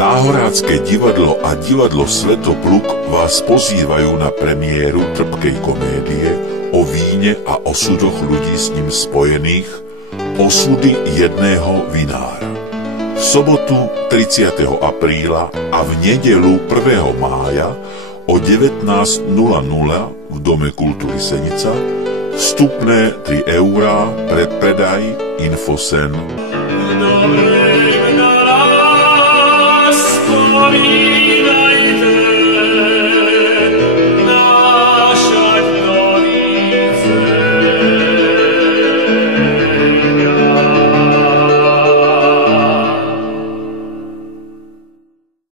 Záhorácké divadlo a divadlo Svetopluk vás pozývajú na premiéru trpkej komédie o víne a osudoch ľudí s ním spojených Osudy jedného vinára. V sobotu 30. apríla a v nedeľu 1. mája o 19:00 v Dome kultúry Senica, vstupné 3 €, predpredaj Infosen. Glory.